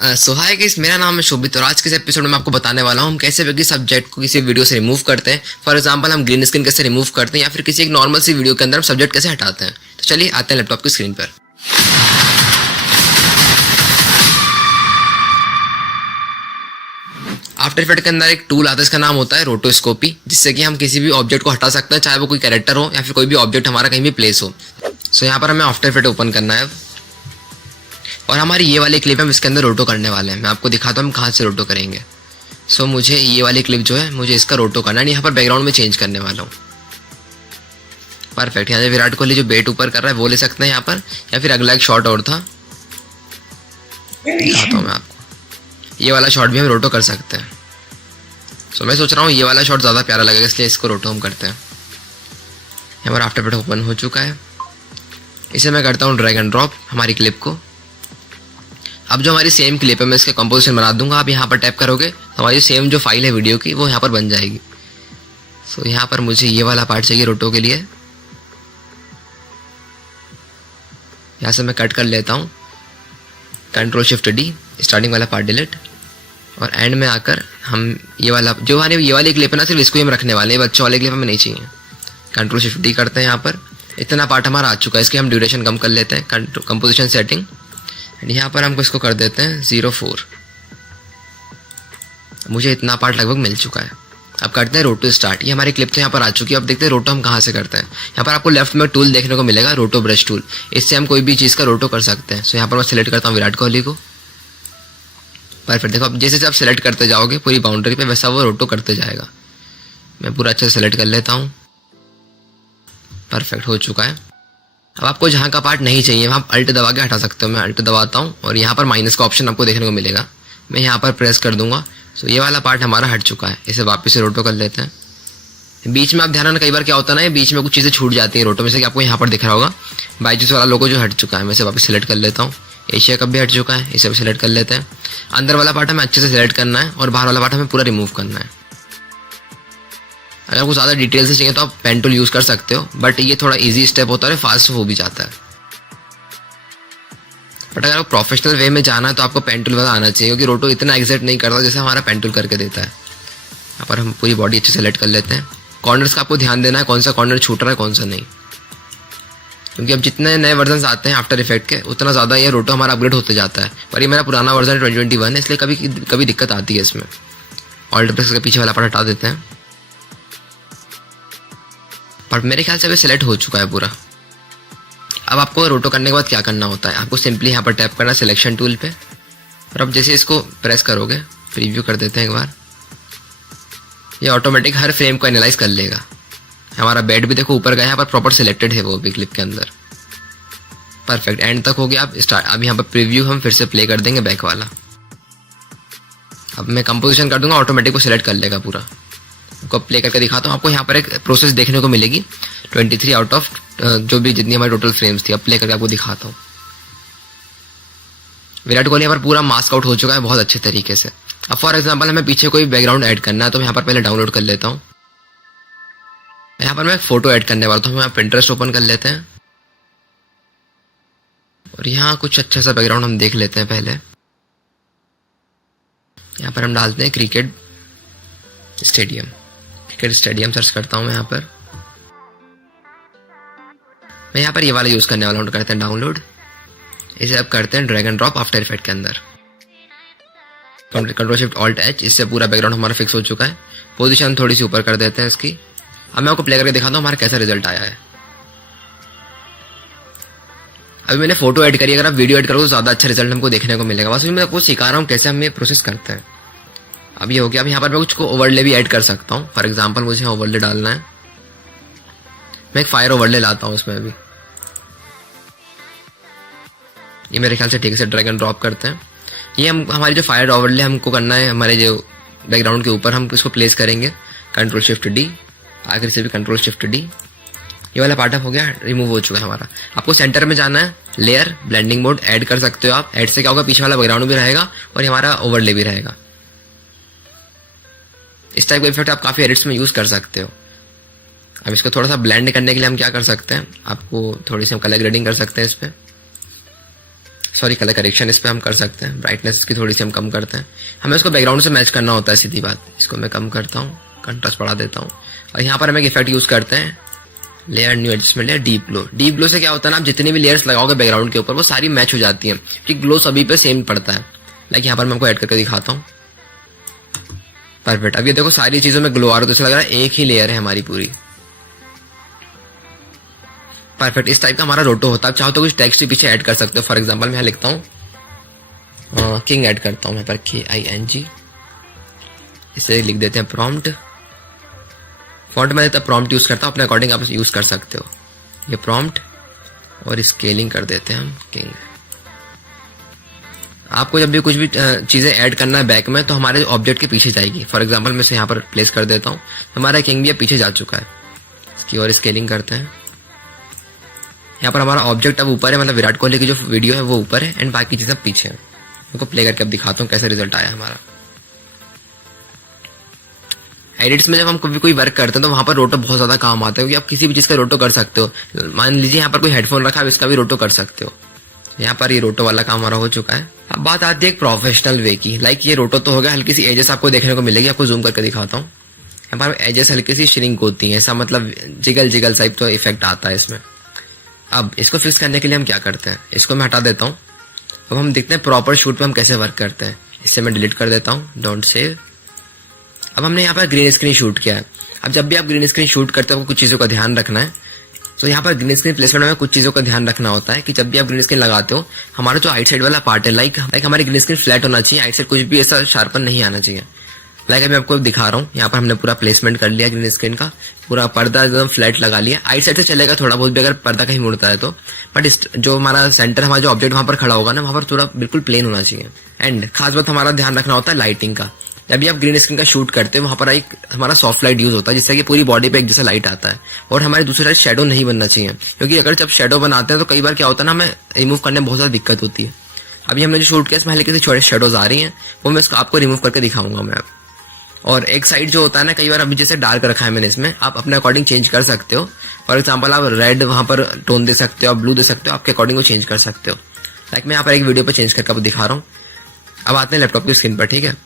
सो hi guys, मेरा नाम है शोभित और आज के इस एपिसोड में मैं आपको बताने वाला हूँ हम कैसे किसी सब्जेक्ट को किसी वीडियो से रिमूव करते हैं। फॉर एग्जांपल हम ग्रीन स्क्रीन कैसे रिमूव करते हैं या फिर किसी एक नॉर्मल सी वीडियो के अंदर हम सब्जेक्ट कैसे हटाते हैं। तो चलिए आते हैं लैपटॉप की स्क्रीन पर। आफ्टर इफेक्ट के अंदर एक टूल आता है, इसका नाम होता है रोटोस्कोपी, जिससे कि हम किसी भी ऑब्जेक्ट को हटा सकते हैं, चाहे वो कोई कैरेक्टर हो या फिर कोई भी ऑब्जेक्ट हमारा कहीं भी प्लेस हो। सो यहाँ पर हमें आफ्टर इफेक्ट ओपन करना है और हमारी ये वाली क्लिप हम इसके अंदर रोटो करने वाले हैं। मैं आपको दिखाता हूँ हम कहाँ से रोटो करेंगे। सो मुझे ये वाली क्लिप जो है मुझे इसका रोटो करना है, यहाँ पर बैकग्राउंड में चेंज करने वाला हूँ। परफेक्ट। यहाँ से विराट कोहली जो बेट ऊपर कर रहा है वो ले सकते हैं यहाँ पर, या फिर अगला एक शॉट और था, दिखाता हूँ मैं आपको। ये वाला शॉट भी हम रोटो कर सकते हैं। सो मैं सोच रहा हूँ ये वाला शॉट ज़्यादा प्यारा लगेगा, इसलिए इसको रोटो हम करते हैं। यहाँ पर आफ्टर इफेक्ट ओपन हो चुका है। इसे मैं करता हूँ ड्रैग एंड ड्रॉप हमारी क्लिप को। अब जो हमारी सेम क्लिप है मैं इसके कंपोजिशन बना दूंगा। आप यहाँ पर टैप करोगे तो हमारी सेम जो फाइल है वीडियो की वो यहाँ पर बन जाएगी। सो यहाँ पर मुझे ये वाला पार्ट चाहिए रोटो के लिए। यहाँ से मैं कट कर लेता हूँ, कंट्रोल शिफ्ट डी, स्टार्टिंग वाला पार्ट डिलीट, और एंड में आकर हम ये वाला जो हमारे ये वाली क्लिप है ना, सिर्फ इसको ही हम रखने वाले हैं, बच्चों वाले क्लिप हमें नहीं चाहिए। कंट्रोल शिफ्ट डी करते हैं। यहाँ पर इतना पार्ट हमारा आ चुका है, इसकी हम ड्यूरेशन कम कर लेते हैं, कंपोजिशन सेटिंग, यहाँ पर हमको इसको कर देते हैं 0.4। मुझे इतना पार्ट लगभग मिल चुका है। अब करते हैं रोटो स्टार्ट। ये हमारी क्लिप तो यहाँ पर आ चुकी है। अब देखते हैं रोटो हम कहाँ से करते हैं। यहाँ पर आपको लेफ्ट में टूल देखने को मिलेगा, रोटो ब्रश टूल। इससे हम कोई भी चीज़ का रोटो कर सकते हैं। सो यहाँ पर मैं सिलेक्ट करता हूँ विराट कोहली को। परफेक्ट। देखो अब जैसे जैसे आप सिलेक्ट करते जाओगे पूरी बाउंड्री पे, वैसा वो रोटो करते जाएगा। मैं पूरा अच्छे से सिलेक्ट कर लेता हूँ। परफेक्ट हो चुका है। अब आपको जहाँ का पार्ट नहीं चाहिए वहाँ अल्ट दबा के हटा सकते हो। मैं अल्ट दबाता हूँ और यहाँ पर माइनस का ऑप्शन आपको देखने को मिलेगा, मैं यहाँ पर प्रेस कर दूंगा। सो ये वाला पार्ट हमारा हट चुका है। इसे वापस से रोटो कर लेते हैं। बीच में आप ध्यान रखना, कई बार क्या होता है ना, बीच में कुछ चीज़ें छूट जाती हैं रोटो में से, कि आपको यहाँ पर दिख रहा होगा बाईजूस वाला लोगो जो हट चुका है। मैं इसे वापस सेलेक्ट कर लेता हूँ। एशिया कप भी हट चुका है, इसे भी सिलेक्ट कर लेते हैं। अंदर वाला पार्ट हमें अच्छे से सिलेक्ट करना है और बाहर वाला पार्ट हमें पूरा रिमूव करना है। अगर आपको ज़्यादा डिटेल से चाहिए तो आप पेन टूल यूज़ कर सकते हो, बट ये थोड़ा इजी स्टेप होता है, फास्ट हो भी जाता है। बट अगर आपको प्रोफेशनल वे में जाना है तो आपको पेन टूल वाला आना चाहिए, क्योंकि रोटो इतना एग्जैक्ट नहीं करता जैसे हमारा पेन टूल करके देता है। यहाँ पर हम पूरी बॉडी अच्छे से सेलेक्ट कर लेते हैं। कॉर्नर्स का आपको ध्यान देना है, कौन सा कॉर्नर छूट रहा है कौन सा नहीं, क्योंकि अब जितने नए वर्जन आते हैं आफ्टर इफेक्ट के उतना ज़्यादा ये रोटो हमारा अपग्रेड होते जाता है। पर ये मेरा पुराना वर्जन 2021 है, इसलिए कभी कभी दिक्कत आती है इसमें। ऑल्ट प्रेस के पीछे वाला पार्ट हटा देते हैं। पर मेरे ख्याल से अभी सेलेक्ट हो चुका है पूरा। अब आपको रोटो करने के बाद क्या करना होता है, आपको सिंपली यहाँ पर टैप करना है सिलेक्शन टूल पे, और अब जैसे इसको प्रेस करोगे, प्रीव्यू कर देते हैं एक बार, ये ऑटोमेटिक हर फ्रेम को एनालाइज कर लेगा। हमारा बेड भी देखो ऊपर गया है, यहाँ पर प्रॉपर सिलेक्टेड है वो भी क्लिप के अंदर। परफेक्ट, एंड तक हो गया। अब स्टार्ट, अब यहाँ पर प्रीव्यू हम फिर से प्ले कर देंगे बैक वाला। अब मैं कंपोजिशन कर दूंगा, ऑटोमेटिक को सिलेक्ट कर लेगा पूरा। आपको प्ले करके दिखाता हूँ। आपको यहाँ पर एक प्रोसेस देखने को मिलेगी 23 आउट ऑफ जो भी जितनी हमारी टोटल फ्रेम्स थी। अब प्ले करके आपको दिखाता हूँ। विराट कोहली यहाँ पर पूरा मास्क आउट हो चुका है बहुत अच्छे तरीके से। अब फॉर एग्जांपल हमें पीछे कोई बैकग्राउंड ऐड करना है, तो यहाँ पर पहले डाउनलोड कर लेता हूँ। यहाँ पर मैं एक फोटो ऐड करने वाला हूँ। हम यहाँ पिंटरेस्ट ओपन कर लेते हैं और यहाँ कुछ अच्छा सा बैकग्राउंड हम देख लेते हैं पहले। यहाँ पर हम डालते हैं cricket stadium. Cricket stadium search करता हूँ मैं यहाँ पर। मैं यहाँ पर ये वाला यूज़ करने वाला हूँ। करते हैं डाउनलोड। इसे अब करते हैं drag and drop after effect के अंदर। कंट्रोल शिफ्ट ऑल्ट एच, इससे पूरा बैकग्राउंड हमारा फिक्स हो चुका है। पोजीशन थोड़ी सी ऊपर कर देते हैं इसकी। अब मैं आपको प्ले करके दिखाता हूँ हमारा कैसा रिजल्ट आया है। अभी मैंने फोटो ऐड करी, अगर आप वीडियो ऐड करोगे तो ज़्यादा अच्छा रिजल्ट हमको देखने को मिलेगा। बस मैं आपको सिखा रहा हूँ कैसे हम ये प्रोसेस करते हैं। अब ये हो गया। अब यहाँ पर मैं कुछ को ओवरले भी ऐड कर सकता हूँ। फॉर एग्जाम्पल मुझे ओवरले डालना है, मैं एक फायर ओवरले लाता हूँ इसमें। अभी ये मेरे ख्याल से ठीक से ड्रैग एंड ड्रॉप करते हैं। ये हम हमारी जो फायर ओवरले हमको करना है हमारे जो बैकग्राउंड के ऊपर, हम इसको प्लेस करेंगे। कंट्रोल शिफ्ट डी, आखिर से भी कंट्रोल शिफ्ट डी। ये वाला पार्ट हो गया, रिमूव हो चुका है हमारा। आपको सेंटर में जाना है, लेयर ब्लेंडिंग मोड ऐड कर सकते हो आप। ऐड से क्या होगा, पीछे वाला बैकग्राउंड भी रहेगा और हमारा ओवरले भी रहेगा। इस टाइप का इफेक्ट आप काफ़ी एडिट्स में यूज़ कर सकते हो। अब इसको थोड़ा सा ब्लेंड करने के लिए हम क्या कर सकते हैं, आपको थोड़ी सी हम कलर ग्रेडिंग कर सकते हैं इस पर। सॉरी कलर करेक्शन इस पे हम कर सकते हैं, ब्राइटनेस इसकी थोड़ी सी हम कम करते हैं, हमें इसको बैकग्राउंड से मैच करना होता है, सीधी बात। इसको मैं कम करता हूँ, कंट्रास्ट बढ़ा देता हूँ, और यहाँ पर हम एक इफेक्ट यूज करते हैं, layer new adjustment layer, deep glow. Deep glow से क्या होता है ना, आप जितनी भी लेयर्स लगाओगे बैकग्राउंड के ऊपर वो सारी मैच हो जाती हैं, क्योंकि ग्लो सभी पे सेम पड़ता है। लाइक यहाँ पर मैं आपको ऐड करके दिखाता हूँ। परफेक्ट, अब ये देखो सारी चीजों में ग्लो आ रहा है, तो ऐसा लग रहा है एक ही लेयर है हमारी पूरी। परफेक्ट, इस टाइप का हमारा रोटो होता है। आप चाहो तो कुछ टेक्स्ट भी पीछे ऐड कर सकते हो। फॉर एग्जांपल मैं यहाँ लिखता हूँ किंग, ऐड करता हूँ यहाँ पर KING, इसे लिख देते हैं प्रॉम्प्ट। फॉन्ट में देता प्रॉम्प्ट यूज करता हूँ, अपने अकॉर्डिंग आप यूज कर सकते हो। ये प्रॉम्प्ट और स्केलिंग कर देते हैं हम किंग। आपको जब भी कुछ भी चीजें ऐड करना है बैक में, तो हमारे ऑब्जेक्ट के पीछे जाएगी। फॉर एग्जांपल मैं इसे यहाँ पर प्लेस कर देता हूँ, हमारा किंग भी अब पीछे जा चुका है। इसकी और स्केलिंग करते हैं। यहाँ पर हमारा ऑब्जेक्ट अब ऊपर है, मतलब विराट कोहली की जो वीडियो है वो ऊपर है एंड बाकी चीजें पीछे है। उनको प्ले करके अब दिखाता हूँ कैसे रिजल्ट आया हमारा। एडिट्स में जब हम कभी कोई वर्क करते हैं तो वहां पर रोटो बहुत ज्यादा काम आता है, क्योंकि आप किसी भी चीज का रोटो कर सकते हो। मान लीजिए यहाँ पर कोई हेडफोन रखा है, इसका भी रोटो कर सकते हो। यहाँ पर ये रोटो वाला काम हमारा हो चुका है। अब बात आती है एक प्रोफेशनल वे की। लाइक ये रोटो तो हो गया, हल्की सी एजेस आपको देखने को मिलेगी, आपको जूम करके दिखाता हूँ। यहाँ पर एजेस हल्की सी श्रिंक होती है, ऐसा मतलब जिगल जिगल टाइप तो इफेक्ट आता है इसमें। अब इसको फिक्स करने के लिए हम क्या करते हैं, इसको मैं हटा देता हूँ। अब हम देखते हैं प्रॉपर शूट पे हम कैसे वर्क करते हैं। इससे मैं डिलीट कर देता हूँ, डोंट सेव। अब हमने यहाँ पर ग्रीन स्क्रीन शूट किया है। अब जब भी आप ग्रीन स्क्रीन शूट करते हो आपको कुछ चीज़ों का ध्यान रखना है। तो यहाँ पर ग्रीन स्क्रीन प्लेसमेंट में कुछ चीज़ों का ध्यान रखना होता है कि जब भी आप ग्रीन स्क्रीन लगाते हो, हमारा जो आइट साइड वाला पार्ट है, लाइक हमारी ग्रीन स्क्रीन फ्लैट होना चाहिए, आइट साइड कुछ भी ऐसा शार्पन नहीं आना चाहिए। लाइक मैं आपको दिखा रहा हूँ, यहाँ पर हमने पूरा प्लेसमेंट कर लिया ग्रीन स्क्रीन का, पूरा पर्दा एकदम फ्लैट लगा लिया। आइट साइड से चलेगा थोड़ा बहुत भी अगर पर्दा कहीं मुड़ता है तो, बट जो हमारा सेंटर, हमारा जो ऑब्जेक्ट वहां पर खड़ा होगा ना, वहां पर थोड़ा बिल्कुल प्लेन होना चाहिए। एंड खास बात हमारा ध्यान रखना होता है लाइटिंग का। जब भी आप ग्रीन स्क्रीन का शूट करते हैं वहां पर एक हमारा सॉफ्ट लाइट यूज होता है, जिससे कि पूरी बॉडी पे एक जैसा लाइट आता है। और हमारे दूसरी साइड शेडो नहीं बनना चाहिए, क्योंकि अगर जब शेडो बनाते हैं तो कई बार क्या होता है ना, हमें रिमूव करने में बहुत ज्यादा दिक्कत होती है। अभी हमने जो शूट किया इसमें हल्के से छोटे शेडोज आ रही हैं, वो मैं आपको रिमूव करके दिखाऊंगा मैं। और एक साइड जो होता है ना, कई बार अभी जैसे डार्क रखा है मैंने, इसमें आप अपने अकॉर्डिंग चेंज कर सकते हो। फॉर एग्जांपल आप रेड वहां पर टोन दे सकते हो, आप ब्लू दे सकते हो, आपके अकॉर्डिंग वो चेंज कर सकते हो। लाइक मैं यहाँ पर एक वीडियो पर चेंज करके आपको दिखा रहा हूँ। अब आते हैं लैपटॉप की स्क्रीन पर, ठीक है।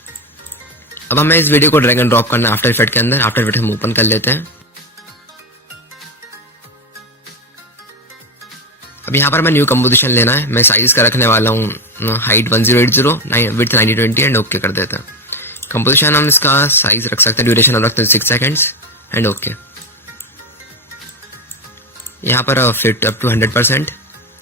अब हमें इस वीडियो को ड्रैग एंड ड्रॉप करना है आफ्टर इफेक्ट के अंदर। आफ्टर इफेक्ट हम ओपन कर लेते हैं। अब यहाँ पर मैं न्यू कंपोजिशन लेना है, मैं साइज का रखने वाला हूँ हाइट 1080, विड्थ 9020 एंड ओके कर देते हैं। कंपोजिशन हम इसका साइज रख सकते हैं, ड्यूरेशन हम रखते हैं 6 सेकेंड्स एंड ओके। यहाँ पर फिट अप टू 100%।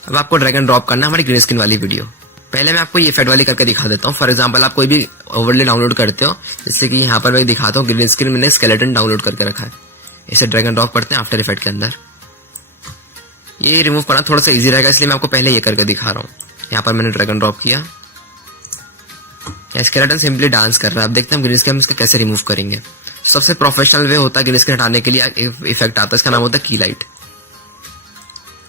अब आपको ड्रैग एंड ड्रॉप करना है हमारी ग्रीन स्क्रीन वाली वीडियो। पहले मैं आपको ये इफेक्ट वाली करके दिखा देता हूँ। फॉर एग्जांपल आप कोई भी ओवरले डाउनलोड करते हो, जैसे कि यहाँ पर मैं दिखाता हूँ ग्रीन स्क्रीन मैंने स्केलेटन डाउनलोड करके रखा है। इसे ड्रैग एंड ड्रॉप करते हैं आफ्टर इफेक्ट के अंदर। ये रिमूव करना थोड़ा सा इजी रहेगा, इसलिए मैं आपको पहले ये करके दिखा रहा हूँ। यहाँ पर मैंने ड्रैग एंड ड्रॉप किया, स्केलेटन सिंपली डांस कर रहा है। अब देखते हैं हम ग्रीन स्क्रीन इसका कैसे रिमूव करेंगे। सबसे प्रोफेशनल वे होता है ग्रीन स्क्रीन हटाने के लिए, इफेक्ट आता है, इसका नाम होता है की लाइट।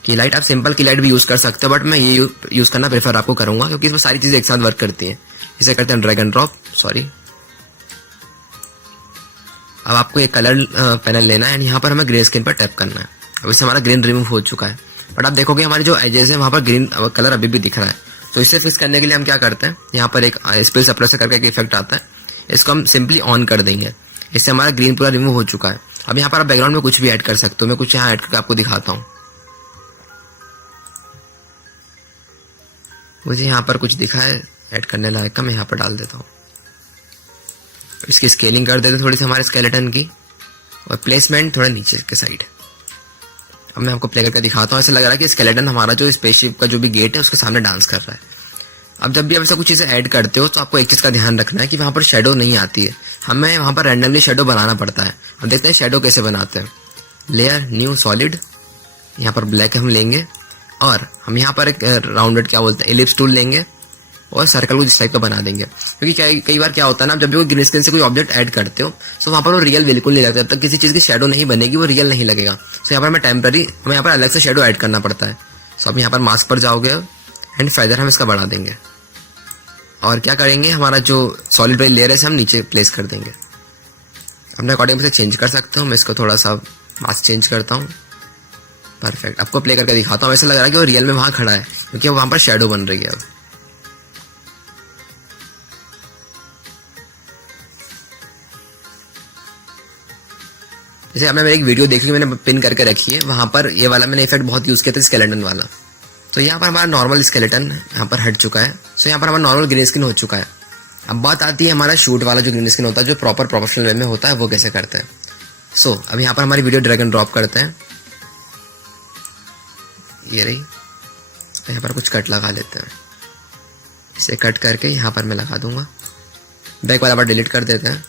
की लाइट आप सिंपल की लाइट भी यूज कर सकते हो, बट मैं ये यूज करना प्रेफर आपको करूंगा, क्योंकि इसमें सारी चीजें एक साथ वर्क करती हैं। इसे करते हैं ड्रैग एंड ड्रॉप, सॉरी। अब आपको एक कलर पैनल लेना है एंड यहाँ पर हमें ग्रे स्क्रीन पर टैप करना है। अब इससे हमारा ग्रीन रिमूव हो चुका है, बट आप देखोगे हमारे जो एजेस है वहां पर ग्रीन कलर अभी भी दिख रहा है। तो इसे फिक्स करने के लिए हम क्या करते हैं, यहाँ पर एक स्पेल सप्रेसर करके एक इफेक्ट आता है, इसको हम सिंपली ऑन कर देंगे। इससे हमारा ग्रीन पूरा रिमूव हो चुका है। अब यहाँ पर आप बैकग्राउंड में कुछ भी ऐड कर सकते हो, मैं कुछ यहाँ ऐड करके आपको दिखाता हूँ। मुझे यहाँ पर कुछ दिखा है ऐड करने लायक का, मैं यहाँ पर डाल देता हूँ। इसकी स्केलिंग कर देते थोड़ी सी हमारे स्केलेटन की, और प्लेसमेंट थोड़ा नीचे के साइड। अब मैं आपको प्ले करके दिखाता हूँ। ऐसा लग रहा है कि स्केलेटन हमारा जो स्पेसशिप का जो भी गेट है उसके सामने डांस कर रहा है। अब जब भी आप ऐसा कुछ चीजें ऐड करते हो तो आपको एक चीज का ध्यान रखना है कि वहां पर शेडो नहीं आती है, हमें वहां पर रैंडमली शेडो बनाना पड़ता है। अब देखते हैं शेडो कैसे बनाते हैं। लेयर न्यू सॉलिड, यहाँ पर ब्लैक हम लेंगे और हम यहाँ पर एक राउंडेड क्या बोलते हैं एलिप्स टूल लेंगे और सर्कल को इस टाइप का बना देंगे। क्योंकि कई बार क्या होता है ना, जब भी कोई ग्रीन स्क्रीन से कोई ऑब्जेक्ट ऐड करते हो तो वहाँ पर वो रियल बिल्कुल नहीं लगता, जब तक किसी चीज़ की शेडो नहीं बनेगी वो रियल नहीं लगेगा। सो यहाँ पर हमें टेम्पररी हमें यहाँ पर अलग से शेडो ऐड करना पड़ता है। सो अब यहाँ पर मास्क पर जाओगे एंड फेदर हम इसका बढ़ा देंगे और क्या करेंगे, हमारा जो सॉलिड वाली लेयर है हम नीचे प्लेस कर देंगे। अपने अकॉर्डिंग से चेंज कर सकते हो, मैं इसको थोड़ा सा मास्क चेंज करता हूँ। परफेक्ट, आपको प्ले करके दिखाता हूँ। ऐसा लग रहा है कि वो रियल में वहाँ खड़ा है क्योंकि वहाँ पर शेडो बन रही है अब। जैसे आपने मेरी एक वीडियो देखी, मैंने पिन करके रखी है, वहाँ पर ये वाला मैंने इफेक्ट बहुत यूज़ किया था, स्केलेटन वाला। तो यहाँ पर हमारा नॉर्मल स्केलेटन यहाँ पर हट चुका है। सो यहाँ पर हमारा नॉर्मल ग्रीन स्क्रीन हो चुका है। अब बात आती है हमारा शूट वाला जो ग्रीन स्क्रीन होता है, जो प्रॉपर प्रोफेशनल वे में होता है, वो कैसे करते हैं। सो अब यहाँ पर हमारी वीडियो ड्रैग एंड ड्रॉप करते हैं, ये रही। यहाँ पर कुछ कट लगा लेते हैं, इसे कट करके यहाँ पर मैं लगा दूंगा। बैक वाला बार डिलीट कर देते हैं।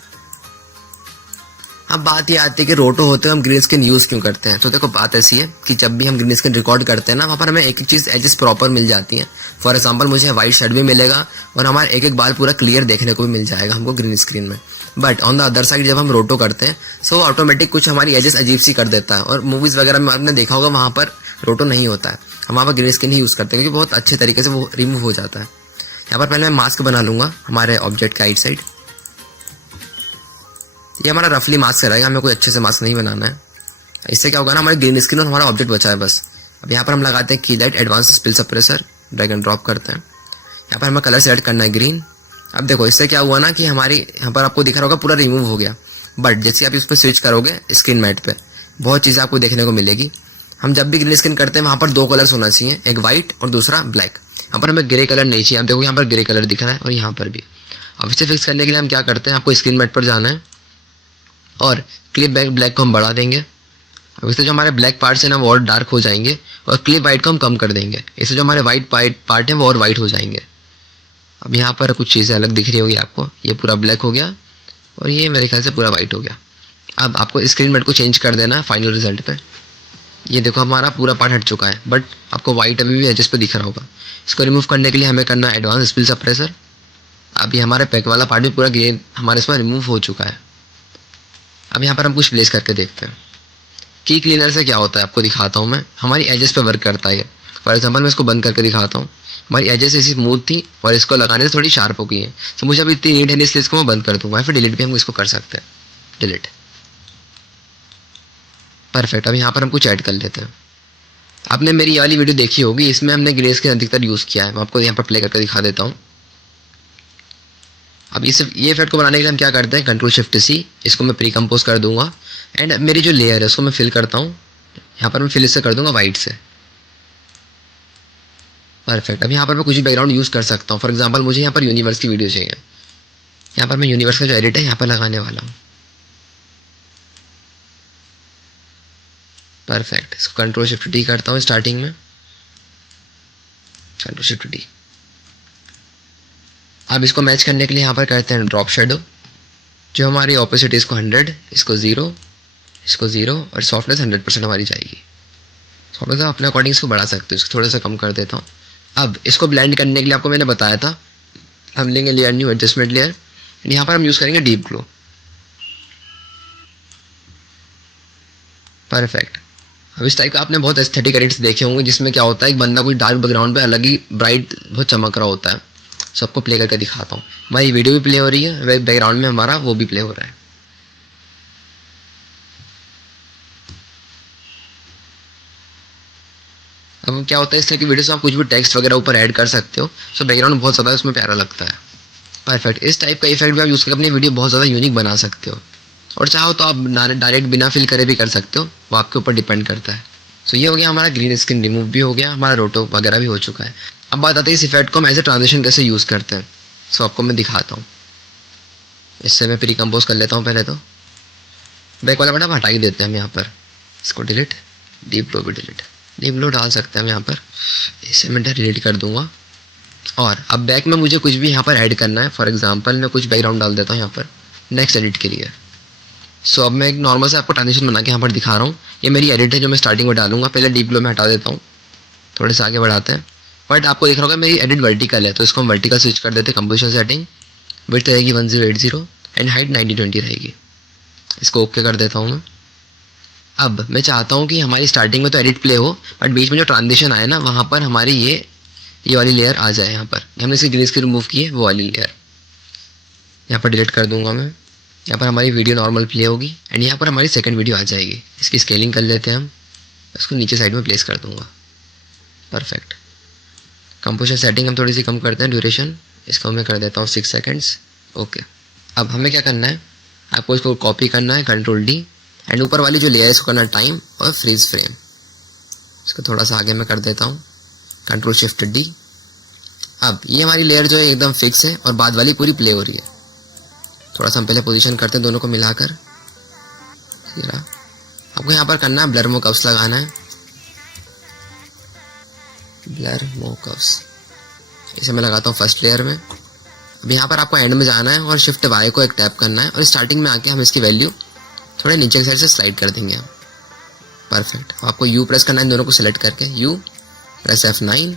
अब बात ये आती है कि रोटो होते हुए हम ग्रीन स्क्रीन यूज़ क्यों करते हैं। तो देखो बात ऐसी है कि जब भी हम ग्रीन स्क्रीन रिकॉर्ड करते हैं ना, वहाँ पर हमें एक एक चीज़ एजेस प्रॉपर मिल जाती है। फॉर एग्जांपल मुझे वाइट शेड भी मिलेगा और हमारा एक एक बाल पूरा क्लियर देखने को भी मिल जाएगा हमको ग्रीन स्क्रीन में। But on the other side जब हम रोटो करते हैं सो ऑटोमेटिक कुछ हमारी एजेस अजीब सी कर देता है। और मूवीज़ वगैरह में आपने देखा होगा वहाँ पर रोटो नहीं होता है, हम वहाँ पर ग्रीन स्क्रीन ही यूज़ करते हैं क्योंकि बहुत अच्छे तरीके से वो रिमूव हो जाता है। यहाँ पर पहले मैं मास्क बना लूँगा हमारे ऑब्जेक्ट का राइट साइड। ये हमारा रफली मास्क रहेगा, हमें कोई अच्छे से मास्क नहीं बनाना है। इससे क्या होगा ना, हमारे ग्रीन स्क्रीन और हमारा ऑब्जेक्ट बचा है बस। अब यहाँ पर हम लगाते हैं की light advance spill suppressor, drag and drop करते हैं। यहाँ पर हमें कलर सेलेक्ट करना है ग्रीन। अब देखो इससे क्या हुआ ना कि हमारी यहाँ पर आपको दिख रहा होगा पूरा रिमूव हो गया। बट जैसे आप इस पर स्विच करोगे स्क्रीन मैट पे, बहुत चीज़ें आपको देखने को मिलेगी। हम जब भी ग्रीन स्क्रीन करते हैं वहाँ पर दो कलर्स होना चाहिए, एक वाइट और दूसरा ब्लैक। यहाँ पर हमें ग्रे कलर नहीं चाहिए। आप देखो यहाँ पर ग्रे कलर दिख रहा है और यहाँ पर भी। अब इसे फिक्स करने के लिए हम क्या करते हैं, आपको स्क्रीन मैट पर जाना है और क्लिप ब्लैक को हम बढ़ा देंगे। अब इससे जो हमारे ब्लैक पार्ट्स हैं ना वो और डार्क हो जाएंगे और क्लिप वाइट को हम कम कर देंगे। इससे जो हमारे वाइट पार्ट हैं वो और वाइट हो जाएंगे। अब यहाँ पर कुछ चीज़ें अलग दिख रही होगी आपको, ये पूरा ब्लैक हो गया और ये मेरे ख्याल से पूरा वाइट हो गया। अब आपको स्क्रीन मैट को चेंज कर देना है फाइनल रिजल्ट पे। ये देखो हमारा पूरा पार्ट हट चुका है बट आपको वाइट अभी भी एजेस पे दिख रहा होगा। इसको रिमूव करने के लिए हमें करना है एडवांस स्पिल सप्रेसर। अभी हमारे पैक वाला पार्ट भी पूरा ग्रे हमारे इसमें रिमूव हो चुका है। अब यहाँ पर हम कुछ प्लेस करके देखते हैं। की क्लीनर से क्या होता है आपको दिखाता हूँ मैं, हमारी एजेस पे वर्क करता है। फॉर एग्जांपल मैं इसको बंद करके दिखाता हूँ। हमारी एजेस ऐसी स्मूथ थी और इसको लगाने से थोड़ी शार्प हो गई है। तो मुझे अभी इतनी नीड है इसलिए इसको मैं बंद कर दूँगा, फिर डिलीट भी हम इसको कर सकते हैं, डिलीट। परफेक्ट। अब यहाँ पर हम कुछ ऐड कर लेते हैं। आपने मेरी ये वाली वीडियो देखी होगी, इसमें हमने ग्रे स्केल अधिकतर यूज़ किया है। मैं आपको यहाँ पर प्ले करके दिखा देता हूँ। अब ये इफेक्ट को बनाने के लिए हम क्या करते हैं, कंट्रोल शिफ्ट सी, इसको मैं प्री कंपोज कर दूंगा एंड मेरी जो लेयर है उसको मैं फिल करता हूँ। यहाँ पर मैं फिल से कर दूंगा वाइट से। परफेक्ट। अब यहाँ पर मैं कुछ भी बैकग्राउंड यूज़ कर सकता हूँ। फॉर एग्जांपल मुझे यहाँ पर यूनिवर्स की वीडियो चाहिए, यहाँ पर मैं यूनिवर्स का जो एडिट है यहाँ पर लगाने वाला हूँ। परफेक्ट। इसको कंट्रोल शिफ्ट डी करता हूँ स्टार्टिंग में, कंट्रोल शिफ्ट डी। अब इसको मैच करने के लिए यहाँ पर करते हैं ड्रॉप शेडो, जो हमारी ऑपोजिट है इसको 100, इसको 0, इसको 0 और सॉफ्टनेस 100% हमारी जाएगी। सॉफ्टनेस आप अपने अकॉर्डिंग इसको बढ़ा सकते हो, इसको थोड़ा सा कम कर देता हूँ। अब इसको ब्लेंड करने के लिए आपको मैंने बताया था, हम लेंगे लेयर न्यू एडजस्टमेंट लेयर, यहाँ पर हम यूज़ करेंगे डीप ग्लो। परफेक्ट। अब इस टाइप का आपने बहुत एस्थेटिक एडिट्स देखे होंगे जिसमें क्या होता है, एक बंदा कोई डार्क बैकग्राउंड पे अलग ही ब्राइट बहुत चमक रहा होता है। सबको प्ले करके दिखाता हूँ। हमारी वीडियो भी प्ले हो रही है, बैकग्राउंड में हमारा वो भी प्ले हो रहा है। अब क्या होता है इस तरह की वीडियो से आप कुछ भी टेक्स्ट वगैरह ऊपर ऐड कर सकते हो, सो बैकग्राउंड बहुत ज़्यादा उसमें प्यारा लगता है। परफेक्ट। इस टाइप का इफेक्ट भी आप यूज़ करके अपनी वीडियो बहुत ज़्यादा यूनिक बना सकते हो, और चाहो तो आप डायरेक्ट बिना फिल करे भी कर सकते हो, वो आपके ऊपर डिपेंड करता है। सो ये हो गया हमारा ग्रीन स्क्रीन रिमूव भी हो गया, हमारा रोटो वगैरह भी हो चुका है। अब बात आती है इस इफेक्ट को हम एज ए ट्रांजिशन कैसे यूज़ करते हैं। सो आपको मैं दिखाता हूँ। इससे मैं प्री कंपोज कर लेता हूँ पहले तो। बैक वाला बटन हम हटा ही देते हैं हम यहाँ पर, इसको डिलीट, डीप ग्लो भी डिलीट, डीप ग्लो डाल सकते हैं हम यहाँ पर, इसे मैं डिलीट कर दूँगा। और अब बैक में मुझे कुछ भी यहाँ पर ऐड करना है। फॉर एग्जांपल मैं कुछ बैकग्राउंड डाल देता हूँ यहाँ पर नेक्स्ट एडिट के लिए। सो अब मैं एक नॉर्मल से आपको ट्रांजिशन बना के यहाँ पर दिखा रहा हूँ। ये मेरी एडिट है जो मैं स्टार्टिंग में डालूंगा। पहले डीप ग्लो में हटा देता हूँ, थोड़े से आगे बढ़ाते हैं। बट आपको दिख रहा होगा मेरी एडिट वर्टिकल है, तो इसको हम वर्टिकल स्विच कर देते हैं। कंपोजिशन सेटिंग, विड्थ रहेगी 1080 एंड हाइट 9020 रहेगी। इसको ओके कर देता हूँ मैं। अब मैं चाहता हूँ कि हमारी स्टार्टिंग में तो एडिट प्ले हो, बट बीच में जो ट्रांजिशन आए ना वहाँ पर हमारी ये वाली लेयर आ जाए। यहाँ पर हमने इसकी ग्रीन स्क्रीन रिमूव की है, वो वाली लेयर यहाँ पर डिलीट कर दूँगा मैं। यहाँ पर हमारी वीडियो नॉर्मल प्ले होगी एंड यहाँ पर हमारी सेकंड वीडियो आ जाएगी। इसकी स्केलिंग कर लेते हैं हम, इसको नीचे साइड में प्लेस कर दूंगा। परफेक्ट। कंपोजिशन सेटिंग हम थोड़ी सी कम करते हैं, ड्यूरेशन इसको मैं कर देता हूँ 6 सेकेंड्स। ओके, अब हमें क्या करना है, आपको इसको कॉपी करना है, Ctrl D, एंड ऊपर वाली जो लेयर है इसको करना है टाइम और फ्रीज फ्रेम। इसको थोड़ा सा आगे मैं कर देता हूँ, Ctrl+Shift+D। अब ये हमारी लेयर जो है एकदम फिक्स है और बाद वाली पूरी प्ले हो रही है। थोड़ा सा हम पहले पोजीशन करते हैं दोनों को मिलाकर। आपको यहाँ पर करना है ब्लर मोकअप्स लगाना है, ब्लर मोकअप्स, इसे मैं लगाता हूँ फर्स्ट लेयर में। अब यहाँ पर आपको एंड में जाना है और शिफ्ट वाई को एक टैप करना है और स्टार्टिंग में आके हम इसकी वैल्यू थोड़े नीचे की साइड से स्लाइड कर देंगे हम। परफेक्ट। आपको यू प्रेस करना है दोनों को सिलेक्ट करके, यू प्रेस F9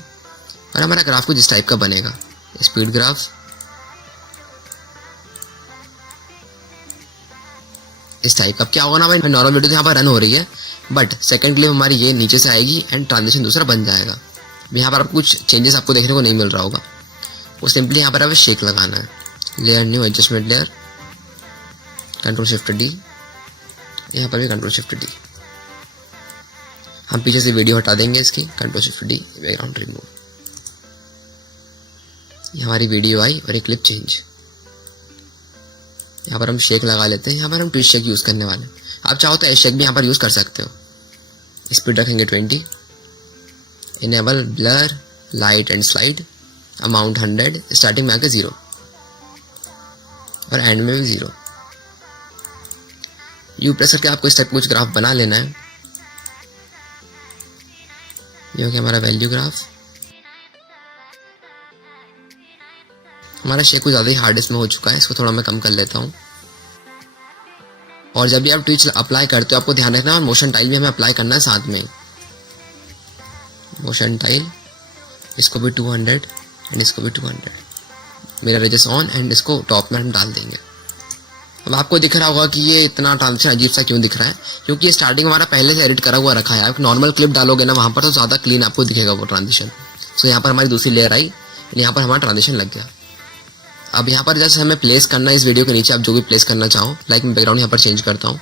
और हमारा ग्राफ कुछ इस टाइप का बनेगा, स्पीड ग्राफ। इस टाइप का क्या होगा ना भाई, नॉर्मल वीडियो तो यहाँ पर रन हो रही है बट सेकंड क्लिप हमारी ये नीचे से आएगी एंड ट्रांजिशन दूसरा बन जाएगा। यहाँ पर आपको कुछ चेंजेस आपको देखने को नहीं मिल रहा होगा, वो सिंपली यहाँ पर हमें शेक लगाना है, layer new adjustment layer, Ctrl+Shift+D, यहाँ पर भी Ctrl+Shift+D। हम पीछे से वीडियो हटा देंगे इसकी, Ctrl+Shift+D, बैकग्राउंड रिमूव। ये हमारी वीडियो आई और एक क्लिप चेंज। यहाँ पर हम शेक लगा लेते हैं, यहाँ पर हम ट्विस्ट शेक यूज़ करने वाले हैं। आप चाहो तो एस शेक भी यहाँ पर यूज़ कर सकते हो। स्पीड रखेंगे 20, enable blur light and slide, amount 100, starting में आके 0 और एंड में भी 0। यू प्रेस करके आपको इस टाइप कुछ ग्राफ बना लेना है। ये हो गया हमारा वैल्यू ग्राफ। हमारा शेक कुछ ज़्यादा ही हार्ड इसमें हो चुका है, इसको थोड़ा मैं कम कर लेता हूँ। और जब भी आप ट्विच अप्लाई करते हो आपको ध्यान रखना है मोशन टाइल भी हमें अप्लाई करना है साथ में। मोशन टाइल, इसको भी 200 एंड इसको भी 200, मेरा रेडियस ऑन एंड इसको टॉप में हम डाल देंगे। अब आपको दिख रहा होगा कि ये इतना ट्रांजिशन अजीब सा क्यों दिख रहा है, क्योंकि ये स्टार्टिंग हमारा पहले से एडिट करा हुआ रखा है। आप नॉर्मल क्लिप डालोगे ना वहाँ पर तो ज़्यादा क्लीन आपको दिखेगा वो ट्रांजिशन। सो यहाँ पर हमारी दूसरी लेयर आई, यहाँ पर हमारा ट्रांजिशन लग गया। अब यहाँ पर जैसे हमें प्लेस करना है इस वीडियो के नीचे, आप जो भी प्लेस करना चाहो, लाइक मैं बैकग्राउंड यहाँ पर चेंज करता हूँ,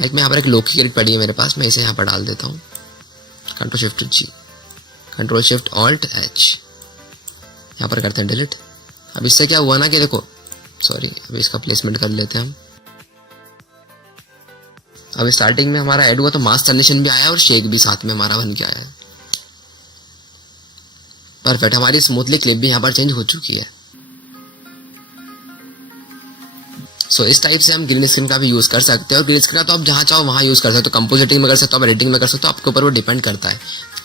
लाइक मैं यहाँ पर एक लोकी क्रेडिट पड़ी है मेरे पास, मैं इसे यहाँ पर डाल देता हूँ, Ctrl+Shift+G, Ctrl+Shift+Alt+H, यहाँ पर करते हैं डिलीट। अब इससे क्या हुआ ना कि देखो, सॉरी, अभी इसका प्लेसमेंट कर लेते हैं हम। अब स्टार्टिंग में हमारा ऐड हुआ तो मास ट्रांजिशन भी आया और शेक भी साथ में हमारा बन के आया है। परफेक्ट। हमारी स्मूथली क्लिप भी यहाँ पर चेंज हो चुकी है। सो इस टाइप से हम ग्रीन स्क्रीन का भी यूज़ कर सकते हैं और ग्रीन स्क्रीन का तो आप जहाँ चाहो वहाँ यूज़ कर सकते हो, कंपोजिटिंग में कर सकते हो, आप एडिटिंग में कर सकते हो, आपके ऊपर वो डिपेंड करता है।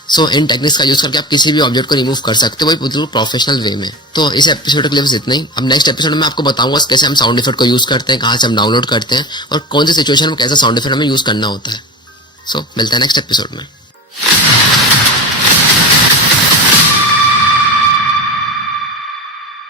सो इन टेक्निक्स का यूज़ करके आप किसी भी ऑब्जेक्ट को रिमूव कर सकते हो, वही बिल्कुल प्रोफेशनल वे में। तो इस एपिसोड के लिए बस इतना ही। अब नेक्स्ट एपिसोड में आपको बताऊंगा कैसे हम साउंड इफेक्ट को यूज़ करते हैं, कहाँ से हम डाउनलोड करते हैं और कौन सी सिचुएशन में कैसा साउंड इफेक्ट हमें यूज़ करना होता है। सो मिलता है नेक्स्ट एपिसोड में।